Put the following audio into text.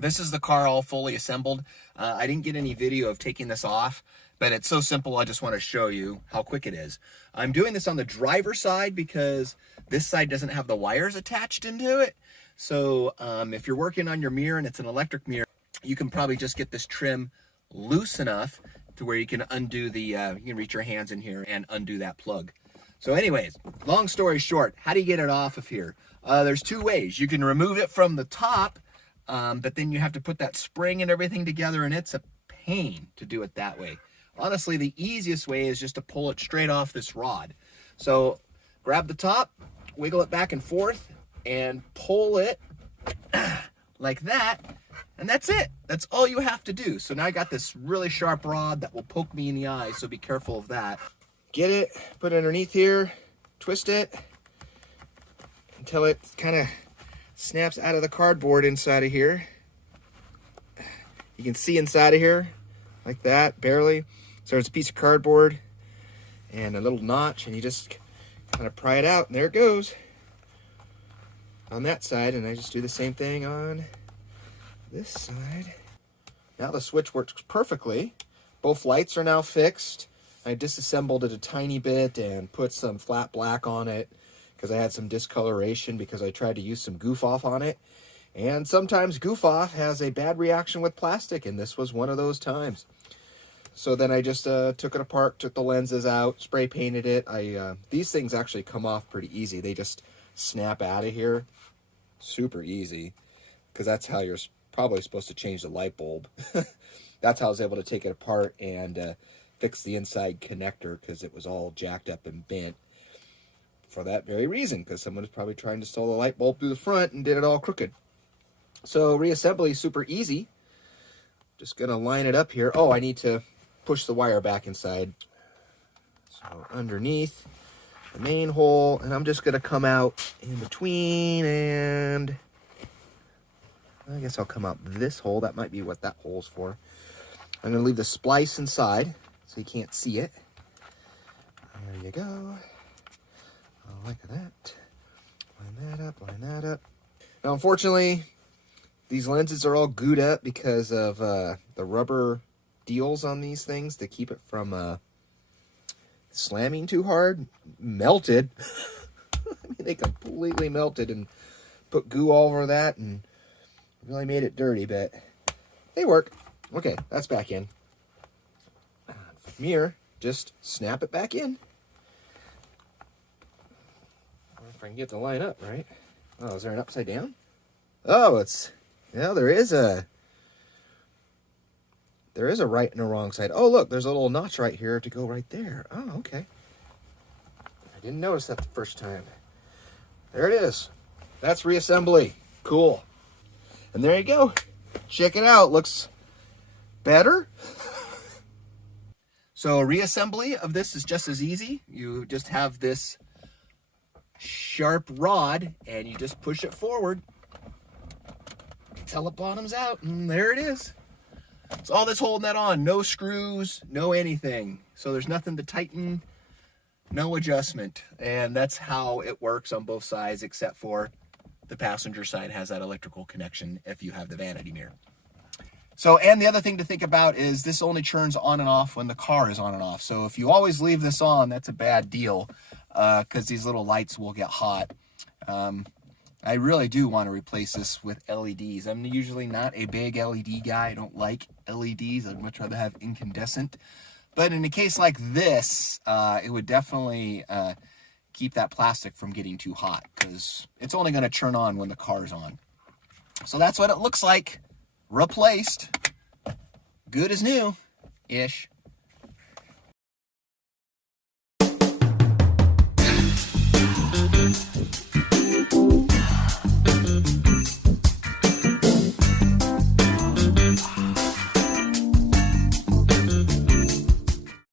This is the car all fully assembled. I didn't get any video of taking this off, but it's so simple, I just want to show you how quick it is. I'm doing this on the driver's side because this side doesn't have the wires attached into it. So if you're working on your mirror and it's an electric mirror, you can probably just get this trim loose enough to where you can undo the, you can reach your hands in here and undo that plug. So anyways, long story short, how do you get it off of here? There's two ways. You can remove it from the top, but then you have to put that spring and everything together, and it's a pain to do it that way. Honestly, the easiest way is just to pull it straight off this rod. So grab the top, wiggle it back and forth, and pull it like that, and that's it. That's all you have to do. So now I got this really sharp rod that will poke me in the eye, so be careful of that. Get it, put it underneath here, twist it until it kind of snaps out of the cardboard inside of here. You can see inside of here, like that, barely. So there's a piece of cardboard and a little notch, and you just kind of pry it out, and there it goes on that side. And I just do the same thing on this side. Now the switch works perfectly. Both lights are now fixed. I disassembled it a tiny bit and put some flat black on it because I had some discoloration because I tried to use some goof off on it. And sometimes goof off has a bad reaction with plastic, and this was one of those times. So then I just took it apart, took the lenses out, spray painted it. These things actually come off pretty easy. They just snap out of here. Super easy, because that's how you're probably supposed to change the light bulb. That's how I was able to take it apart and fix the inside connector, because it was all jacked up and bent for that very reason, because someone was probably trying to install the light bulb through the front and did it all crooked. So reassembly is super easy. Just gonna line it up here. Oh, I need to push the wire back inside. So underneath the main hole, and I'm just gonna come out in between, and I guess I'll come out this hole. That might be what that hole's for. I'm gonna leave the splice inside so you can't see it. There you go. Oh, like that. Line that up, line that up. Now, unfortunately, these lenses are all gooed up because of the rubber deals on these things to keep it from slamming too hard. Melted. I mean, they completely melted and put goo all over that and really made it dirty, but they work. Okay, that's back in. From here, just snap it back in. If I can get the line up, right? Oh, is there an upside down? Oh, it's... Yeah, there is a right and a wrong side. Oh, look, there's a little notch right here to go right there. Oh, okay. I didn't notice that the first time. There it is. That's reassembly. Cool. And there you go. Check it out. Looks better. So reassembly of this is just as easy. You just have this sharp rod and you just push it forward until it bottoms out, and there it is. It's all that's holding that on. No screws, no anything. So there's nothing to tighten, no adjustment. And that's how it works on both sides, except for the passenger side has that electrical connection if you have the vanity mirror. So, and the other thing to think about is this only turns on and off when the car is on and off. So if you always leave this on, that's a bad deal, because these little lights will get hot. I really do want to replace this with LEDs. I'm usually not a big LED guy. I don't like LEDs. I'd much rather have incandescent. But in a case like this, it would definitely keep that plastic from getting too hot, because it's only going to turn on when the car's on. So that's what it looks like. Replaced. Good as new-ish.